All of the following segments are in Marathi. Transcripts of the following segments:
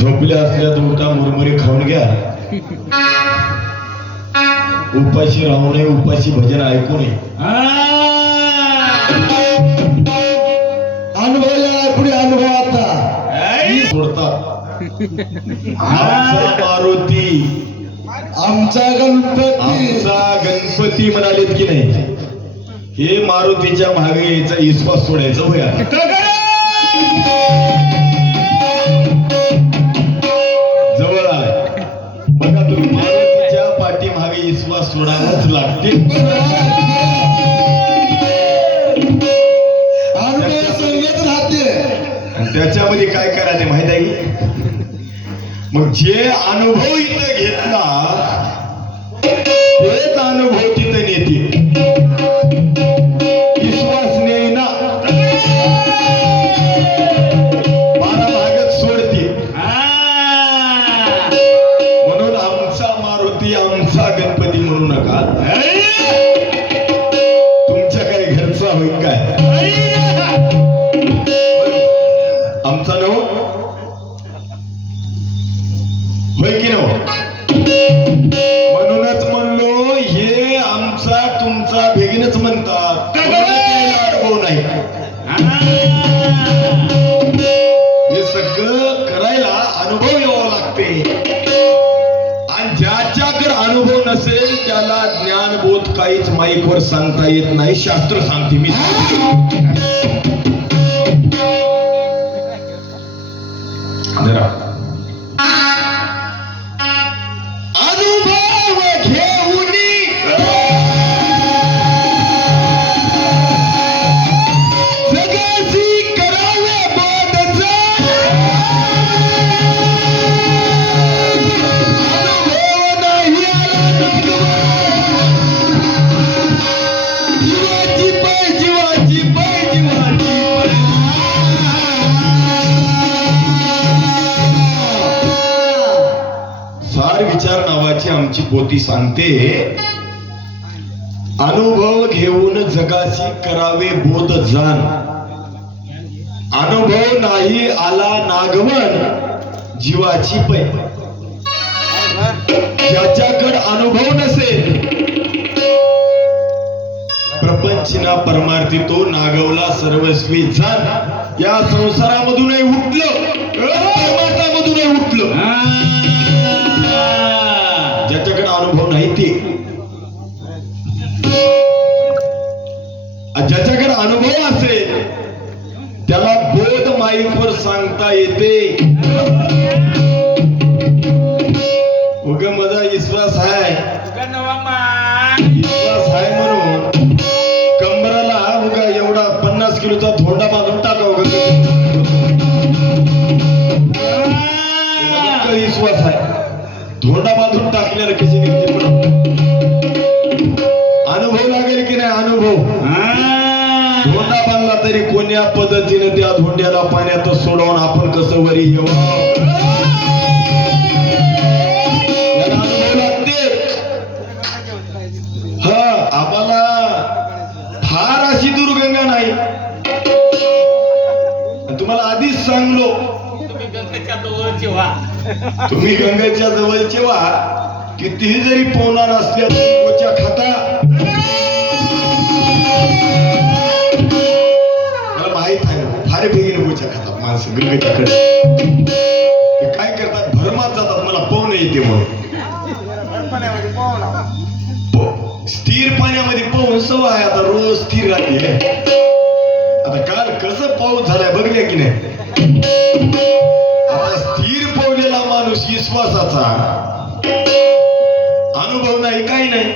झोपल्या असल्या उठा मुरमुरे खाऊन घ्या. उपाशी राहू नये, उपाशी भजन ऐकू नये. अनुभव पुढे अनुभव आता सोडतात. आमचा मारुती, आमचा गणपती म्हणालेत की नाही, हे मारुतीच्या मागे यायचा विश्वास सोडायचा होया. जवळ आलाय बघा तुम्ही, मारुतीच्या पाठीमागे विश्वास सोडायलाच लागते. त्याच्यामध्ये काय करायचे माहित आहे? मग जे अनुभव इथं घेतला तेच अनुभव तिथं नेते. विश्वास नेईना 12 भागच सोडते. म्हणून आमचा मारुती, आमचा गणपती म्हणू नका. तुमच्या काही घरचा होईल काय? आमचा नव होय की नव? म्हणूनच म्हणलो, हे आमचा तुमचा भेगीनच म्हणतात. अनुभव नाही. हे सगळं करायला अनुभव यावा लागते. आणि ज्याच्याकडे अनुभव नसेल त्याला ज्ञानबोध काहीच माईकवर सांगता येत नाही. शास्त्र सांगते मी. अनुभव घेऊन जगाशी करावे बोध. अनुभव नाही जीवाची पाय, जीवाची पाय, जीवाची पाय. सार विचार नावाची आमची पोथी सांगते, अनुभव घेऊन जगाशी करावे बोध जाण. अनुभव नाही आला नागवण जीवाची पै. ज्याच्याकडे अनुभव नसेल प्रपंचना परमार्थी तो नागवला सर्वस्वी जाण. या संसारामधूनही उठलं, परमार्थामधूनही उठलं. ज्याच्याकडे अनुभव नाही ते, ज्याच्याकडे अनुभव असेल त्याला बोध माईकवर सांगता येते. उग माझा विश्वास आहे, विश्वास आहे म्हणून कंबराला उगा एवढा 50 किलोचा धोंडा बांधून टाकावं. विश्वास आहे, धोंडा बांधून टाकल्याला कशी निघते. अनुभव लागेल की नाही? अनुभव. धोंडा बांधला तरी कोण्या पद्धतीने त्या धोंड्याला पाण्यात सोडवून आपण कसं वरी येऊ, याला अनुभव लागते. हा, आम्हाला फार अशी दुर्गंगा नाही. तुम्हाला आधीच सांगलो, तुम्ही गंगेच्या जवळचे व्हा. कितीही जरी पोहणार असल्या तरी खाता. मला माहित आहे फार बेगीने गोच्या खातात माणसं गंगेच्याकडे. ते काय करतात, भरमात जातात. मला पोहणं येते म्हणून स्थिर पाण्यामध्ये पोहून सवय आहे. आता रोज स्थिर राहते. आता काल कसं पाऊस झालाय बघले की नाही? आता स्थिर पोहलेला माणूस विश्वासाचा, अनुभव नाही, काही नाही.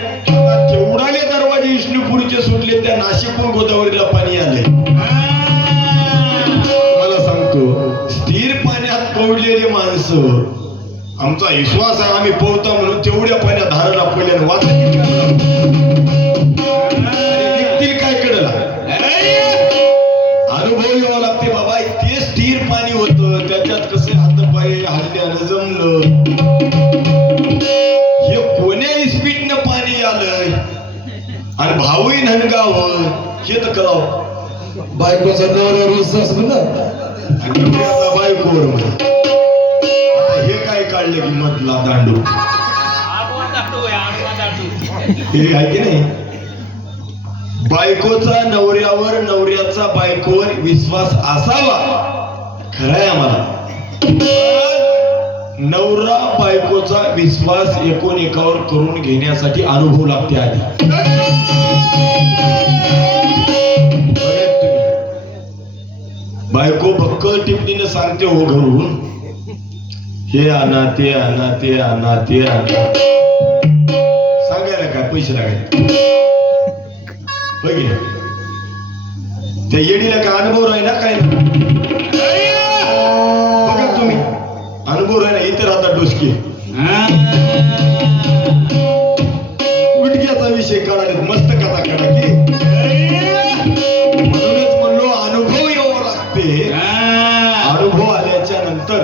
तेवढाले दरवाजे विष्णुपुरीचे सुटले, त्या नाशिकहून गोदावरीला पाणी आले. मला सांगतो, स्थिर पाण्यात पोहलेली माणसं, आमचा विश्वास आहे आम्ही पोहता म्हणून तेवढ्या पाण्यात धाराला पहिल्यानं वाचतील काय कळला. अनुभव यावा लागते बाबा. ते स्थिर पाणी होतं, त्याच्यात कसे हातपाय हल्ल्यानं जमलं. हे कोण्या स्पीडनं पाणी आलंय आणि भाऊही नणगावं हे तर कळावं. बायकोचा नवऱ्यावर विश्वास म्हणा आणि बायकोवर म्हणा. कुठला दांडू हे आहे की नाही. बायकोचा नवऱ्यावर नवऱ्याचा बायकोवर विश्वास असावा खरंय आम्हाला. नवरा बायकोचा विश्वास एकावर करून घेण्यासाठी अनुभव लागते आधी. बघा तुम्ही, बायको भक्कल टिपणीने सांगते हो घरून, हे आणा ते आणा ते आणा ते आणा. सांगायला काय पैसे लागायचे त्या येडीला काय अनुभव राहिला काय ना. बघा तुम्ही अनुभव राहिला. इतर आता डोसकी गुटक्याचा विषय काढायला मस्त कथा काढा की. म्हणूनच म्हणलो अनुभव यावं लागते. अनुभव आल्याच्या नंतर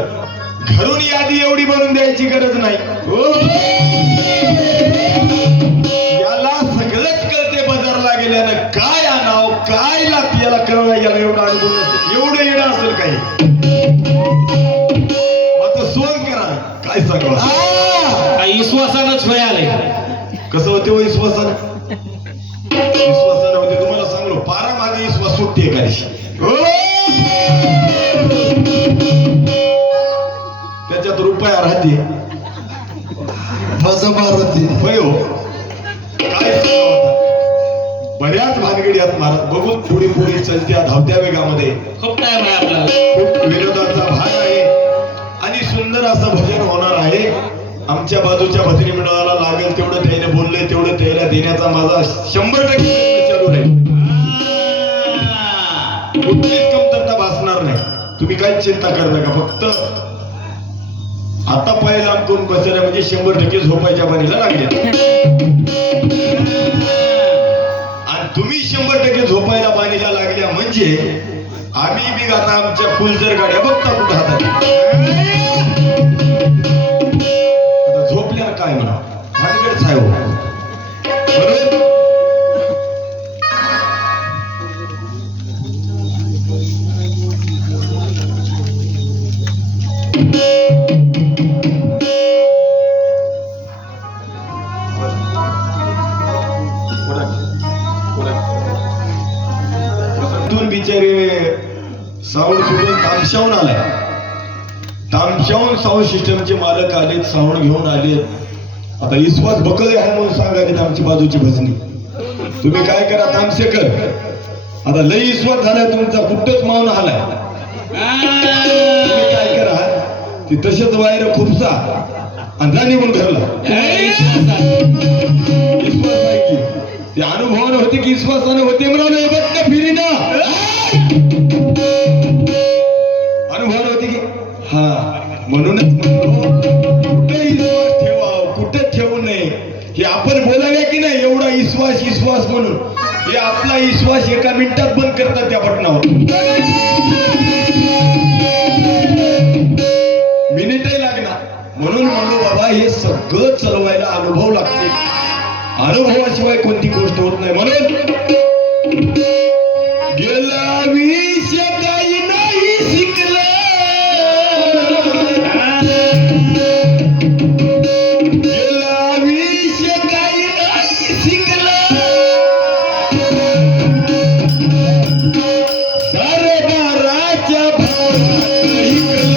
घरून यादी एवढी बनवून द्यायची गरज नाही. याला सगळंच कळते बाजारला गेल्यानं काय आणाव काय लागते याला कळलं. याला एवढा अनुभव नसेल, एवढं येणं असेल काही. आता सोन करा काय सांगा काही विश्वासानच वय आलंय. कसं होते विश्वासानं. विश्वासानं होते तुम्हाला सांगलो पारा मागे विश्वास सुटते एखादी. त्याच्यात रुपया राहते मजा मारती. होय हो. काय सांगावं आता. बऱ्याच भानगडी आहेत महाराज. बघून पुढे पुढे चलत्या धावत्या वेगामध्ये खूप टाइम आहे आपल्याला. खूप विनोदाचा भाग आहे आणि सुंदर असं भजन होणार आहे. आमच्या बाजूच्या भजनी मंडळाला लागेल तेवढं त्याने बोलले तेवढं त्याला देण्याचा माझा 100% प्रयत्न चालू राहील. कुठलीच कमतरता भासणार नाही. तुम्ही काहीच चिंता करू नका. फक्त आता पहिला कोण बसल्या म्हणजे 100% झोपायच्या पाणीला लागल्या आणि तुम्ही 100% झोपायला पाणीला लागल्या म्हणजे आम्ही बी आता आमच्या फुलजर गाड्या बघता कुठं हातात. आता झोपल्याला काय म्हणा भानगडच आहे हो. बरोबर. बिचारे साऊंड सुटून तामशाहून आलाय. तामशाहून साऊंड सिस्टमचे मालक आलेत, साऊंड घेऊन आलेत. आता विश्वास बकले आहे म्हणून सांगायचे आमची बाजूची भजनी. तुम्ही काय करा तामशेकर, आता लई विश्वास झालाय तुमचा, कुठंच मावून आलाय. तुम्ही काय करा ती तसेच वायर खुपसा आणि जा निघून घरला. विश्वास आहे की ते अनुभवानं होते की विश्वासानं होते म्हणाले बघ फिरी ना. अनुभव होते की हा. म्हणूनच म्हणतो कुठे विश्वास ठेवा कुठे ठेवू नये. हे आपण बोलायला की नाही एवढा विश्वास विश्वास म्हणून हे आपला विश्वास एका मिनिटात बंद करतात त्या बटनावर. मिनिटही लागणार. म्हणून म्हणलो बाबा हे सगळं चालवायला अनुभव लागते. अनुभवाशिवाय कोणती गोष्ट होत नाही. म्हणून गेला विष काही नाही शिकलं. गेला विष काही नाही शिकलं. सरदाराच्या भावात ऐकलं.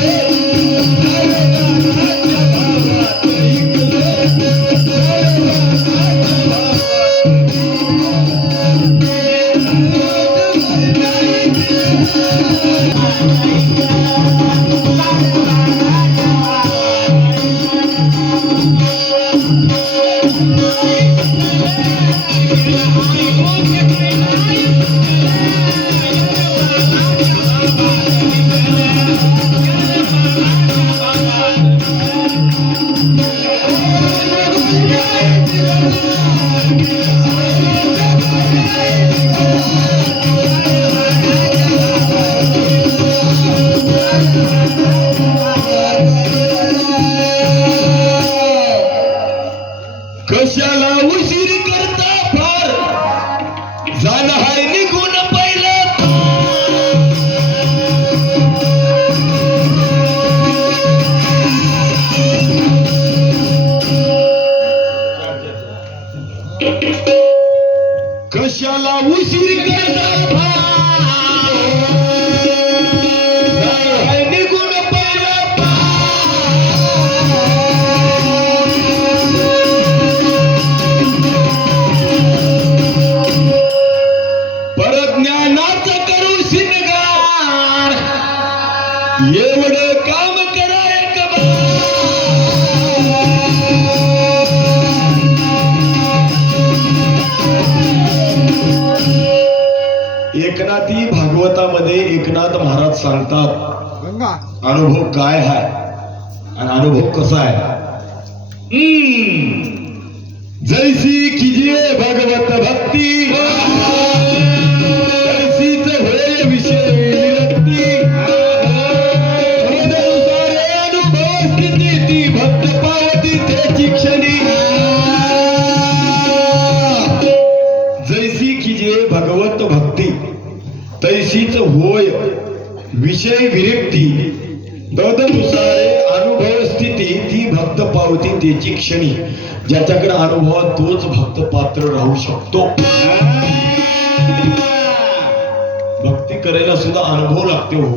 एवढं काम करा एक एकनाथी भागवतामध्ये एकनाथ महाराज सांगतात अनुभव काय आहे आणि अनुभव कसा आहे. जैसी कीजिए भगवत भक्ती तैसीच होय विषय विरक्ती. तदनुसारे अनुभव स्थिती ती भक्त पावती त्याची क्षणी. जैसी कीजिए भगवत भक्ती तैसीच होय विषय विरक्ती. तदनुसारे अनुभव स्थिती ती भक्त पावती त्याची क्षणी. ज्याच्याकडे अनुभवात तोच भक्त पात्र राहू शकतो. भक्ती करायला सुद्धा अनुभव लागते हो.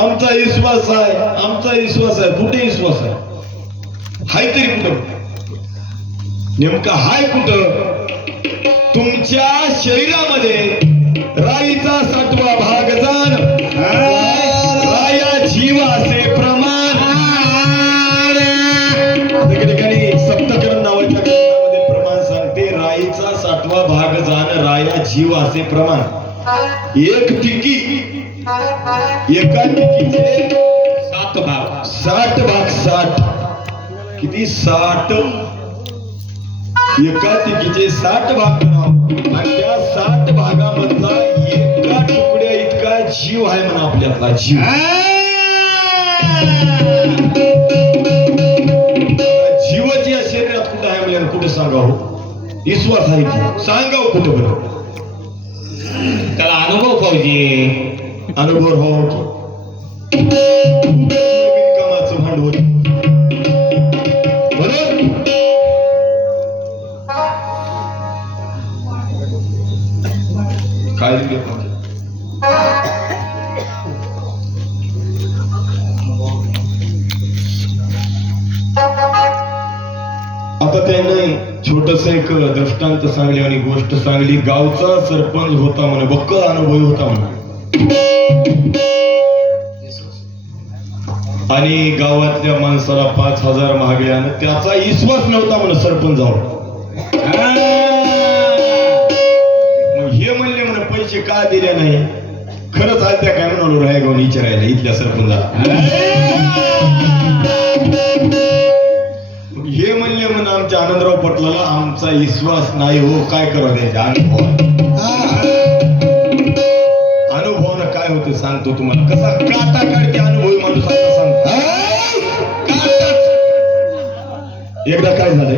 आमचा विश्वास आहे, आमचा विश्वास आहे. कुठे विश्वास आहे? हाय तरी कुठं? नेमका हाय कुठं? तुमच्या शरीरामध्ये राईचा 7वा भाग जाण राया जीवाचे प्रमाण. ठिकाणी सप्तकरण नावाच्या ग्रंथामध्ये प्रमाण सांगते राईचा 7वा भाग जाण राया जीवाचे प्रमाण. एक टिकी एका टिकीचे 7 भाग 60 भाग 60 किती 60 एका टिकीचे 60 भाग करावं आणि त्या 60 भागामधला एका तुकड्या इतका जीव आहे म्हणा आपल्यातला जीव. जीवाची या शरीरात कुठं आहे म्हणजे कुठे सांगावं? विश्वास आहे की सांगावं कुठं बरं? त्याला अनुभव पाहिजे. अनुभव हो की कामाचं भांडवल बरोबर. काय दिले म्हणजे आता त्याने छोटस एक दृष्टांत सांगली आणि गोष्ट सांगली. गावचा सरपंच होता म्हणे, बक्कळ अनुभवी होता म्हणे. आणि गावातल्या माणसाला 5,000 महागे आणि त्याचा विश्वास नव्हता म्हणे सरपंचावर. मग हे म्हणले म्हणे पैसे का दिले नाही? खरंच आहे त्या काय म्हणालो रायगावून विचारायला इथल्या सरपंचाला. हे म्हणले म्हणून आमच्या आनंदराव पटलाला आमचा विश्वास नाही हो. काय करावं त्याच्या अनुभवानं काय होते सांगतो तुम्हाला. कसा काटा काढते अनुभवी माणूस आता सांगतो. एकदा काय झालंय,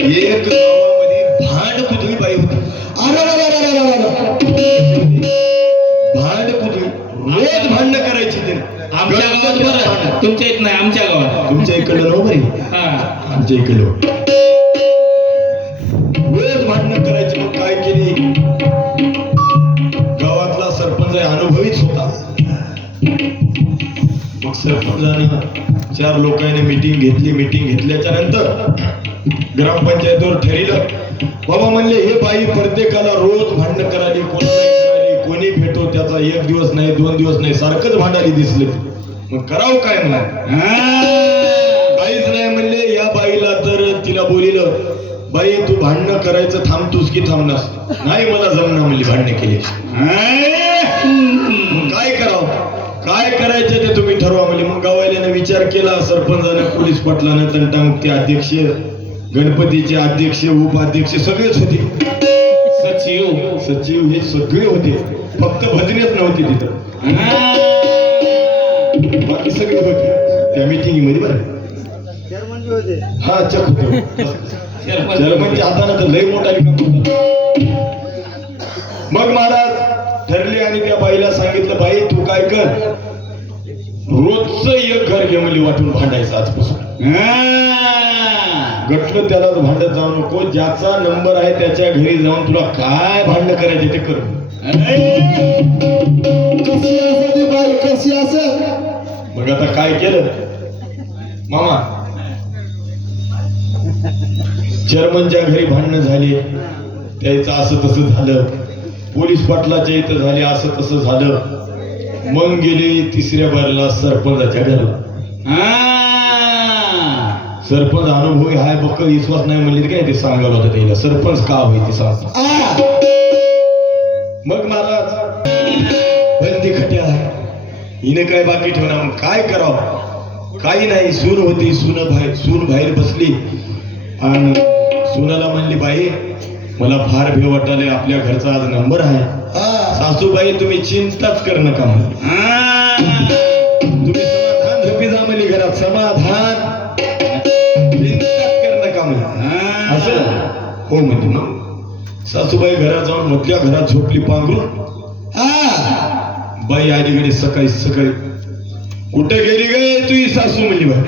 एक गावामध्ये भांड कुदळी बाई होती. भांड कुदळी रोज भांडणं करायची ते. आमच्या गावात बरं, तुमच्या इथं नाही. आमच्या गावात. तुमच्या इकडलं नव्हतं बरी, आमच्या इकडलं रोज भांडणं करायची. मग काय केली, गावातला सरपंच अनुभवीच होता. मग सरपंचाने 4 लोकांनी मीटिंग घेतली. मीटिंग घेतल्याच्या नंतर ग्रामपंचायतीवर ठरलं, बाबा म्हणले हे बाई प्रत्येकाला रोज भांडणं करायली, कोणी भेटो त्याचा 1 दिवस नाही 2 दिवस नाही सारखंच भांडायला दिसले. मग करावं काय म्हणा. काहीच नाही म्हणले. या बाईला तर तिला बोलिलं, बाई तू भांडणं करायचं थांबतोस की थांबनास? नाही मला जमना म्हणली भांडणे केली. काय करावं, काय करायचं ते तुम्ही ठरवा म्हणले. मग गावाल्यानं विचार केला. सरपंचानं, पोलीस पाटलानं, तंटामुक्ती अध्यक्ष, गणपतीचे अध्यक्ष, उपाध्यक्ष सगळेच होते. सचिव हे सगळे होते. फक्त भजनेच नव्हती तिथं, बाकी सगळे होते त्या मीटिंग मध्ये. बरं हा चक होते चेअरमनच्या हातानं तर लय मोठा काम होता. मग महाराज ठरले आणि त्या बाईला सांगितलं, बाई तू काय कर, रोजचं एक घर घे म्हणली वाटून भांडायचं आजपासून. गटलं त्याला भांडत जाऊ नको. ज्याचा नंबर आहे त्याच्या घरी जाऊन तुला काय भांडण करायचे ते कर. कशी असं मग आता काय केलं मामा, चेअरमनच्या घरी भांडणं झाली, त्याचं असं तसं झालं. पोलीस पाटलाच्या इथं झाले, असं तसं झालं. मग गेली तिसऱ्या बारला सरपंचाच्या घरला. सरपंच अनुभवी हाय बघ विश्वास नाही म्हणले काय ते सांगायला होतं त्याला सरपंच का होई ते सांग. मग महाराज बंदी खट्या हिने काय बाकी ठेवणार मग काय करावं काही नाही. सून होती सून बाहेर बसली आणि सुनाला म्हणली बाई मला फार भेव वाटाले आपल्या घरचा आज नंबर आहे. सासूबाई तुम्ही चिंताच कर नका म्हणली. तुम्ही समाधान झोपी जा म्हणली घरात समाधान चिंताच कर नका म्हणली. असं हो म्हणली. मग सासूबाई घरात जाऊन मोठ्या घरात झोपली पांघरून. बाई आलीकडे सकाळी सकाळी कुठे गेली गे तुझी सासू म्हणली बाई.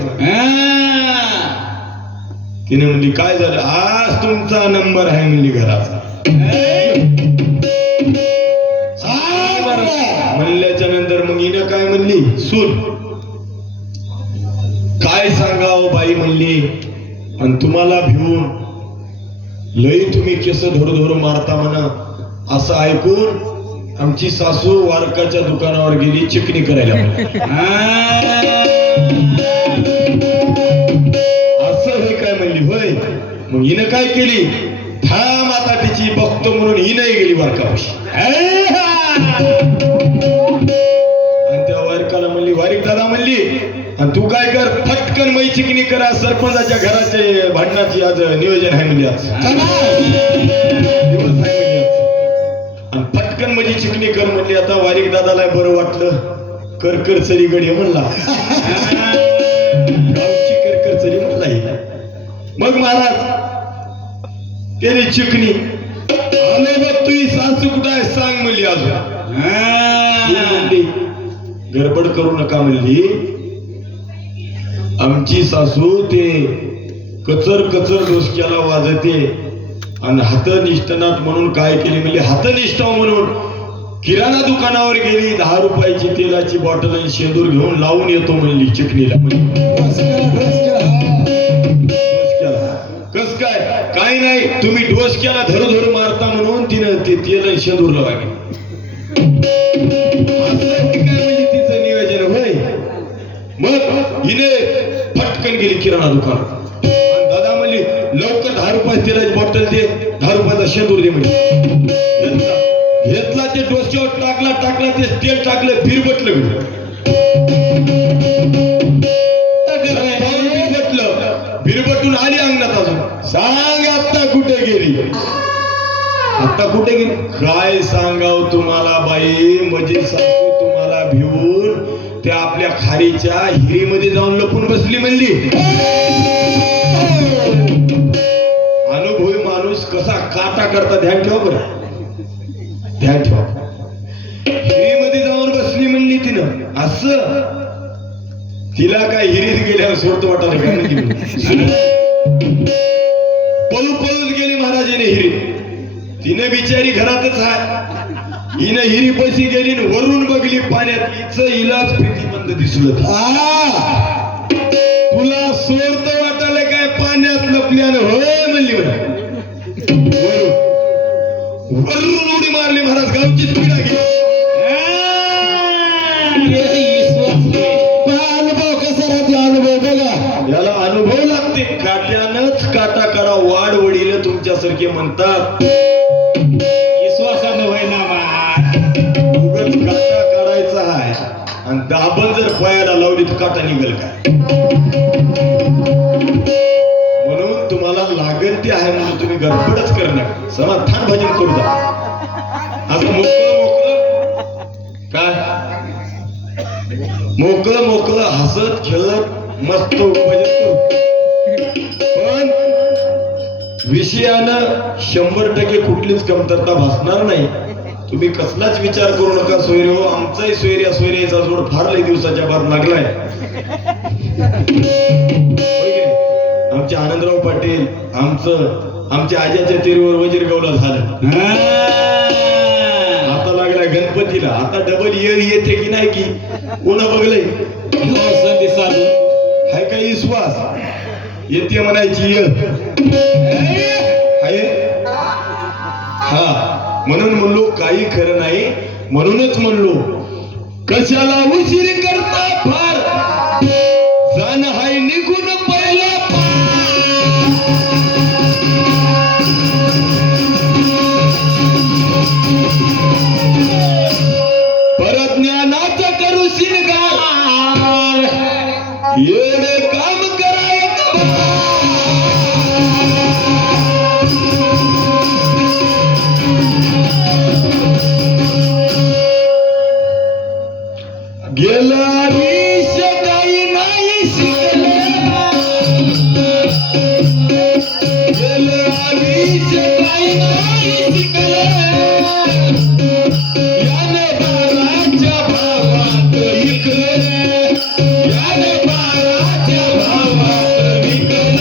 तिने म्हणली काय झालं आज तुमचा नंबर आहे म्हणली घराचा. म्हणल्याच्या नंतर मग हिनं काय म्हणली सून काय सांगाव बाई म्हणली आणि तुम्हाला भिवून लई तुम्ही केस धरू मारता म्हणा. असं ऐकून आमची सासू वारकाच्या दुकानावर गेली चिकनी करायला. असं हे काय म्हणली होय. मग हिनं काय केली थांब आता तिची बघतो म्हणून ही नाही गेली वारकापाशी. आणि त्या वारकाला म्हणली वारीक दादा म्हणली आणि तू काय कर फटकन मै चिकनी करा सरपंचाच्या घराचे भांडणाची आज नियोजन आहे म्हणजे आज दिवस आहे म्हणजे आज. आणि फटकन माझी चिकनी कर म्हणली. आता वारीक दादाला बरं वाटलं कर सरी गडी म्हणला. गावची कर सरी म्हणला. मग महाराज त्याने चिकनी आले बघ तुझी सासू कुठं आहे सांग म्हणली. अजून म्हणली गडबड करू नका म्हणली. आमची सासू ते कचर डोसक्याला वाजते आणि हातनिष्ठनात म्हणून काय केली म्हणजे हातनिष्ठा म्हणून किराणा दुकानावर गेली 10 रुपयाची तेलाची बॉटल आणि शेंदूर घेऊन लावून येतो म्हणली चिकनीला. कस काय नाही तुम्ही डोसक्याला धरू मारता म्हणून तिनं ते तेल आणि शेंदूर लावागे. म्हणजे तिचं नियोजन होय. मग हिने फटकन गेली किराणा दुकानात. दादा म्हणली लवकर 10 रुपये तेलाची बॉटल दे 10 रुपयाचा शेंदूर दे म्हणजे. घेतला ते डोसक्यावर टाकला ते तेल टाकलं फिरबटलं फिरबटून आली अंगणात. अजून सांग आता कुठे गेली काय सांगाव तुम्हाला बाई म्हणजे सासू तुम्हाला भिवून त्या आपल्या खारीच्या हिरीमध्ये जाऊन लपून बसली म्हणली. अनुभवी माणूस कसा काटा करता ध्यान ठेवा बरं ध्यान ठेवा. हिरीमध्ये जाऊन बसली म्हणली तिनं. असं तिला काय हिरीत गेल्यावर सोडतो वाटायला काय म्हणली. पळूच गेली महाराजाने हिरी. तिने बिचारी घरातच आहे. हिनं हिरी पैसे गेली वरून बघली पाण्यात. हिचं इलाज प्रीतीबंद दिसलं. तुला सोडतो वाटायला काय पाण्यात लपल्यानं होय म्हणली. वरून उडी मारली महाराज गावची पिढा गेली. अनुभव कसा राहते अनुभव बघा. याला अनुभव लागते. काट्यानंच काटा काढा वाढ वडील तुमच्यासारखे म्हणतात. विश्वासानं होय ना उगाच काटा काढायचा आहे आणि दाबण जर पायाला लावली तर काटा निघल काय. म्हणून तुम्हाला लागेल ते आहे म्हणून तुम्ही गडबडच करणार. समाधान भजन करू द्या. असं मोकळं हसत खेळत मस्त भजन करू. पण विषयानं 100% कुठलीच कमतरता भासणार नाही. तुम्ही कसलाच विचार करू नका. सोयरे हो आमचाही सोयऱ्याचा जोड फार लई दिवसाच्या बाद लागलाय. आमचे आनंदराव पाटील आमच्या आज्याच्या तेरीवर वजीरगावला झालं. आता लागलाय गणपतीला. आता डबल इयर येते की नाही की कोणा बघलंय हाय काही विश्वास येते म्हणायची इयर आहे. हा म्हणून म्हणलो काही खरं नाही. म्हणूनच म्हणलो कशाला उशीर करता फार जाण हाय निघून पहिला परत ज्ञानाचा करू शिनगार येणे काम गेला आयुष्य काही नाही शिकले गेलं आयुष्य काही नाही शिकले याने बाराच्या भावात विकले याने बाराच्या भावात विकले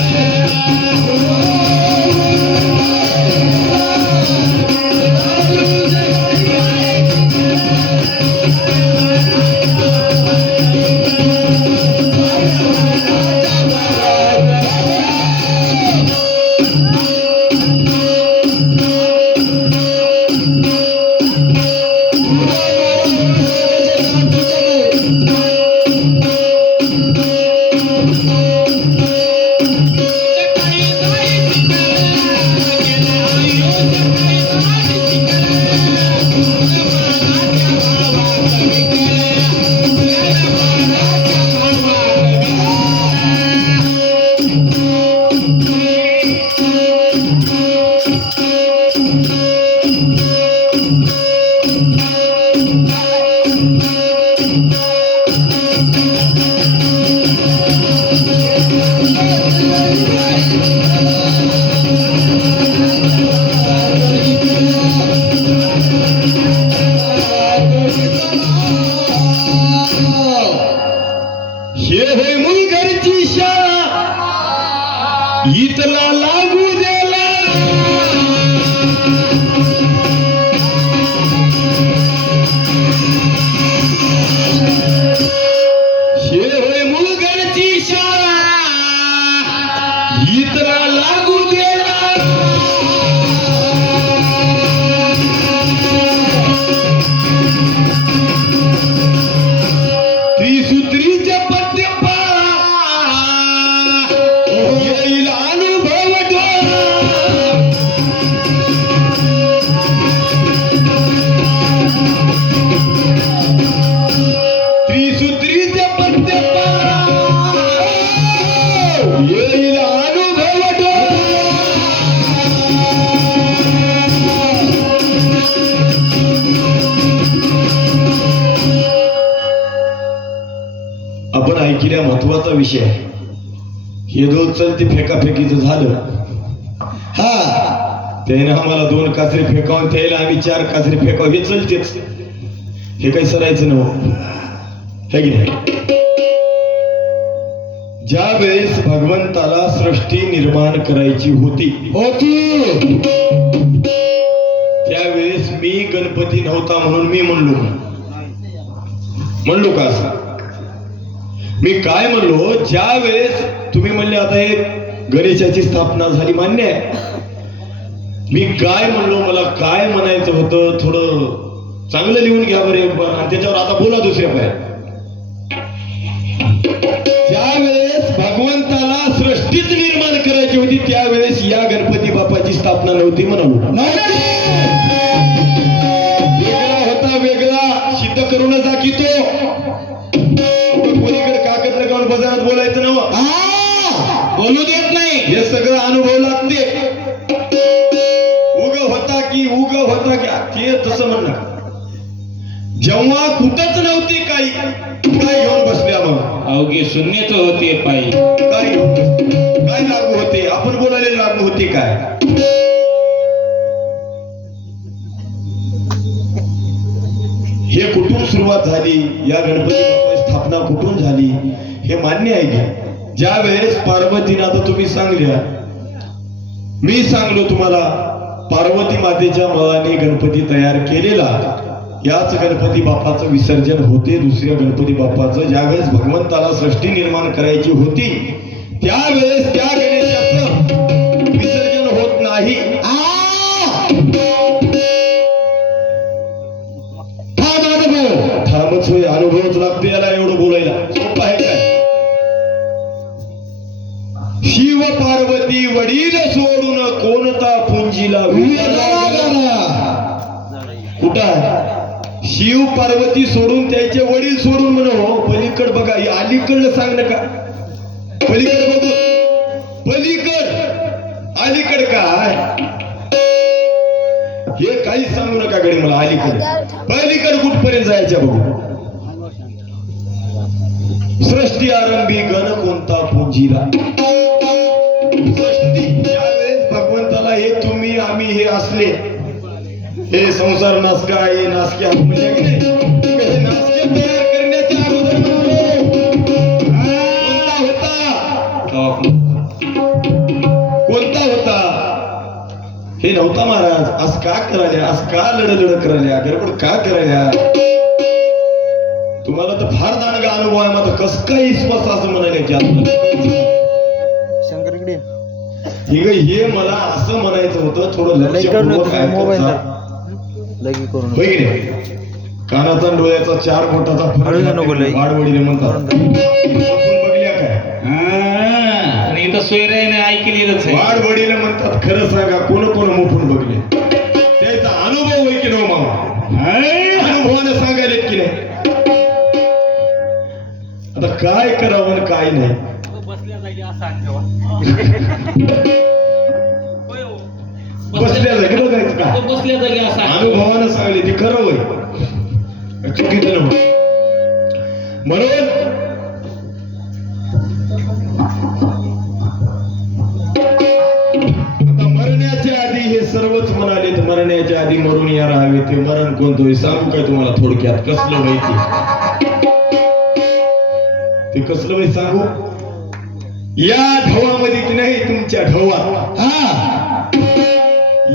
हे मूळ घरची शाळा इथला लागू देला हे होय मूळ घरची शाळा इथला लागू देला त्रिसूत्रीच्या पद्य येईल अनुभव त्रिसूत्रीच्या पद्य येईल अनुभव आपण ऐकल्या महत्वाचा विषय आहे हे रोज चलते फेकाफेकीचं झालं त्याने आम्हाला 2 कासरे फेकावून त्याला आम्ही 4 कासरे फेकाव हे चलतेच हे काही सरायचं नव्हतं है की नाही ज्या वेळेस भगवंताला सृष्टी निर्माण करायची होती त्यावेळेस मी गणपती नव्हता म्हणून मी म्हणलो का असं मी काय म्हणलो ज्या वेळेस तुम्ही म्हणले आता हे गणेशाची स्थापना झाली मान्य आहे मी काय म्हणलो मला काय म्हणायचं होतं थोडं चांगलं लिहून घ्या बरे आणि त्याच्यावर आता बोला दुसऱ्या पाय ज्या वेळेस भगवंताला सृष्टीच निर्माण करायची होती त्यावेळेस या गणपती बाप्पाची स्थापना नव्हती म्हणालो वेगळा होता वेगळा सिद्ध करून दाखितो कोणीकडे कागद लगावून बाजारात बोलायचं नव्हतं बोलू देत नाही हे सगळं अनुभव लागते उग होता की ते तसं म्हणणार जेव्हा कुठंच नव्हती काही काय घेऊन बसल्या मग अवघे शून्यच होते पायी काय घेऊन बसले काय लागू होते आपण बोलायला लागू होते काय हे कुठून सुरुवात झाली या गणपती बाप्पाची स्थापना कुठून झाली हे मान्य आहे की ज्या वेळेस पार्वतीनं आता तुम्ही सांगल्या मी सांगलो तुम्हाला पार्वती मातेच्या मळाने गणपती तयार केलेला याच गणपती बाप्पाचं विसर्जन होते दुसऱ्या गणपती बाप्पाचं ज्यावेळेस भगवंताला सृष्टी निर्माण करायची होती त्यावेळेस त्या गणेशाचं विसर्जन होत नाही थांब खरंच होय अनुभवच लागते याला एवढं बोलायला सोपं आहे काय शिव पार्वती वडील सोडून कोणता पुंजीला कुठं आहे? शिव पार्वती सोडून त्याचे वडील सोडून म्हणू पलीकड बघा हे अलीकडलं सांग नका पलीकड बघू पलीकड अलीकड काय हे काहीच सांगू नका गडी मला अलीकड पलीकड कुठपर्यंत जायचं बघू सृष्टी आरंभी गण कोणता पुंजीला सृष्टी ज्यावेळेस भगवंताला हे तुम्ही आम्ही हे असले हे संसार नासका हे नासक्या म्हणजे हे नासके तयार करण्याच्या अगोदर कोणता होता हे नव्हता महाराज आज का करायला आज का लढ करायला गडबड का करायला तुम्हाला तर फार दांडगा अनुभव आहे मात्र कस काही स्पष्ट असं म्हणाले की शंकरकडे हे मला असं म्हणायचं होतं थोडं लक्षपूर्वक ऐकायचं. होय की नाही? कानाचा आणि डोळ्याचा 4 बोटाचा फरक वाडवडीने म्हणतात बघल्या काय आणि इथं सोयऱ्याने ऐकलेलंच आहे वाडवडीने म्हणतात खरं सांगा कोण कोण मोठून बघले त्याचा अनुभव होय की नो मामा अनुभवानं सांगायला की नाही आता काय करावं आणि काय नाही बसल्या जागी बघायचं का बसल्या जागी असा अनुभवानं सांगले ते खरं होय चुकीचं नव्हतं म्हणून आता मरण्याच्या आधी हे सर्वच म्हणाले मरण्याच्या आधी मरून या राहावे ते मरण कोणतं होय सांगू काय तुम्हाला थोडक्यात कसलं माहिती ते कसलं माहिती सांगू या ढवामध्ये की नाही तुमच्या ढवात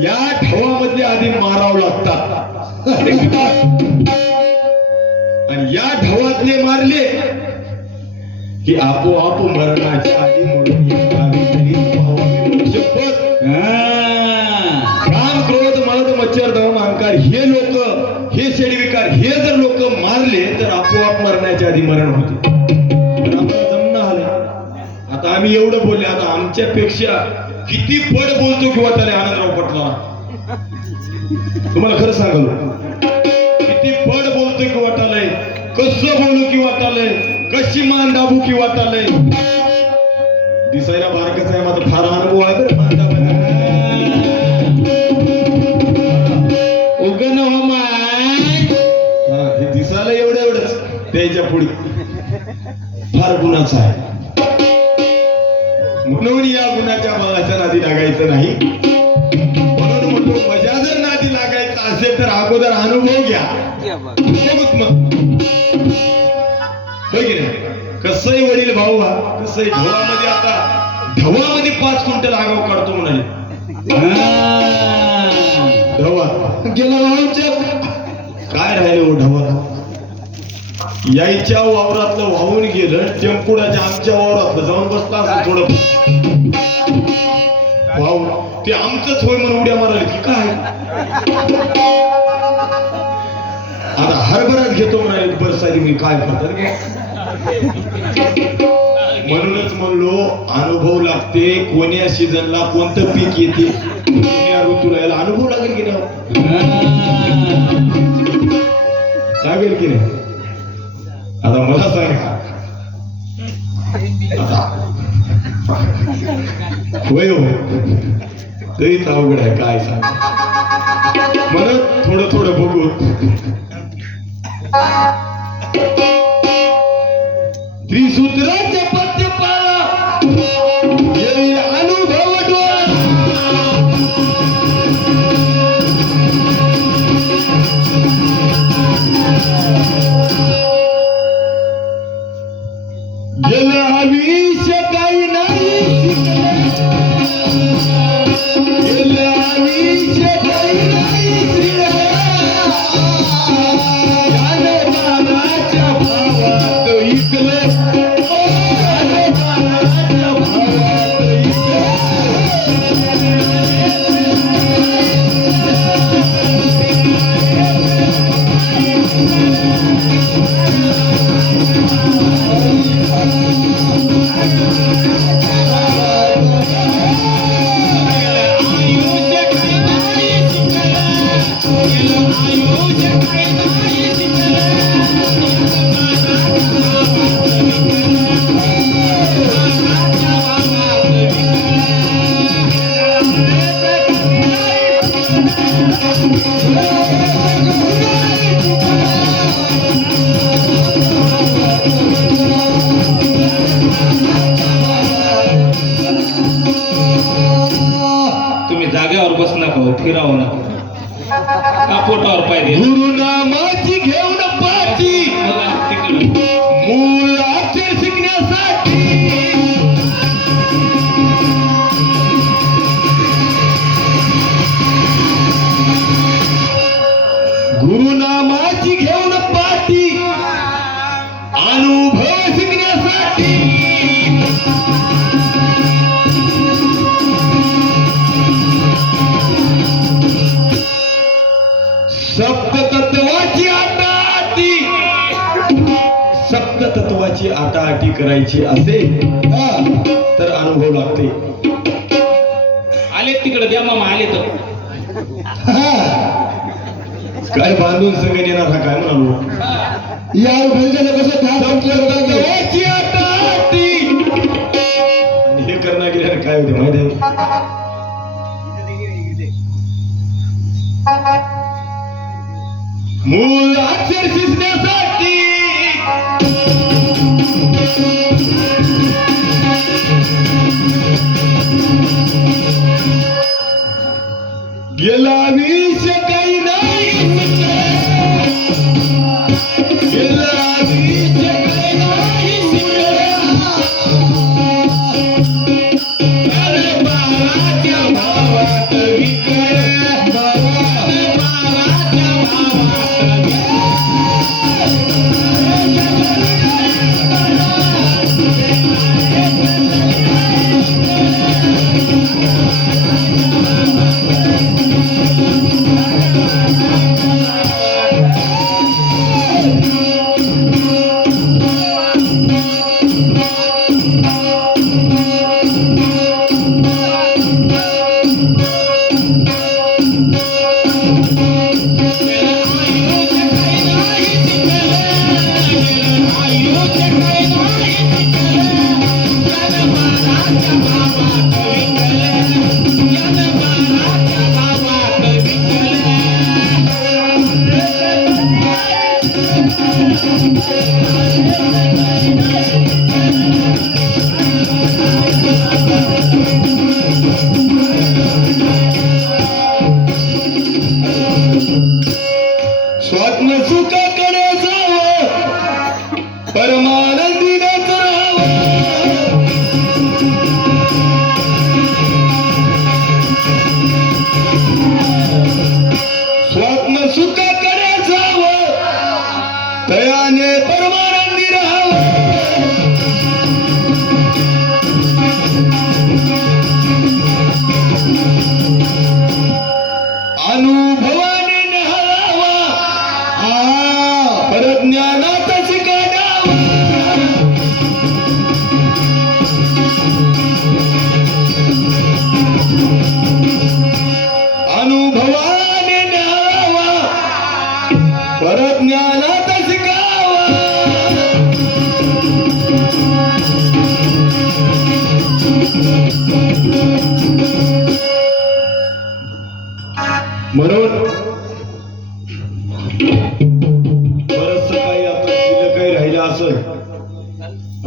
या ढवामधले आधी मारावं लागतात आणि या ढवातले मारले की आपोआप मरणाच्या आधी मरून काम क्रोध मद मच्छर दम अहंकार हे लोक हे शेडविकार हे जर लोक मारले तर आपोआप मरण्याच्या आधी मरण होते जमणं आलं आता आम्ही एवढं बोलले आता आमच्यापेक्षा किती पड बोलतो किंवा त्याला आनंदराव पटला तुम्हाला खरं सांगलो किती पड बोलतो की वाटालय कसं बोलू की वाटालय कशी मान दाबू की वाटालय दिसायला बारकच आहे मात्र फार अनुभव आहे बरं मान उगन हे दिसायला एवढंच त्याच्या पुढे फार गुणाचं आहे म्हणून या गुणाच्या बळाच्या नादी लागायचं नाही म्हणून म्हणतो मजा जर नादी लागायचं असेल तर अगोदर अनुभव घ्या बघूत मग होय की नाही कसंही वडील भाऊ हा कसंही ढवामध्ये आता ढवामध्ये 5 क्विंटल आगाव काढतो म्हणाले ढवा गेला भाऊच्या काय राहिले हो ढवा यायच्या वावरातलं वाहून गेलं टेम्पुडाच्या आमच्या वावरातलं जाऊन बसला असं थोडं वाहून ते आमचंच होय म्हणून उड्या मारायला की काय आता हरभरात घेतो म्हणाले बरसाली मी काय करतात म्हणूनच म्हणलो अनुभव लागते कोण्या सीझनला कोणतं पीक येते कोण्या ऋतूला याला अनुभव लागेल की नाही लागेल की नाही आता मला सांगा होय हो तरीच अवघड आहे काय सांग म्हणत थोडं थोडं बघू त्रिसूत्राचे पद्य पाळा येईल अनुभव गेलं आयुष्य काही नाही गेलं आयुष्य काही नाही ज्ञानदानाच्या भावात इकलं ज्ञानदानाच्या भावात इकलं पोटावर पाय दे गुरुनामाची घेऊन पाठी बघा तिकडं मूळ अक्षर शिकण्यासाठी गुरुनामाची घेऊन पाठी अनुभव शिकण्यासाठी सप्ततत्वाची आटाआटी सप्ततत्वाची आटाआटी करायची असेल तर अनुभव लागते. आले तिकडे द्या मामा आले तर काय बांधून सगळे येणार हा काय म्हणालो यार सप्ततत्वाची आटाआटी आणि हे करणार गेल्याने काय होते माहिती आहे मूळ अक्षर शिकण्यासाठी गेला विषय काही नाही गेला विषय काही नाही अरे बाळाच्या भावात विकळ बाळाच्या भावात स्वात्म सुखाकडे जावं परमानंदीनेच राहावं स्वात्म सुखाकडे जावं दयाने परमानंदी राहावं अनुभवाने न्याहाळावा परज्ञानात शिकाडावा अनुभवाने न्याहाळावा परज्ञानात शिकावा म्हणून बरंच काही आता शिल्लक काही राहिलं असं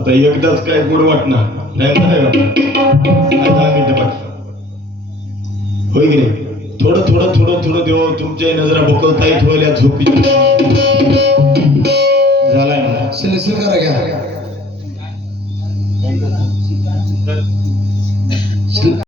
आता एकदाच काय गोड वाटणार नाही का 10 मिनिटं पाठ होय की नाही थोडं थोडं थोडं थोडं देव तुमच्या नजरा बकलताही ठेवल्या झोपी झालाय करा घ्या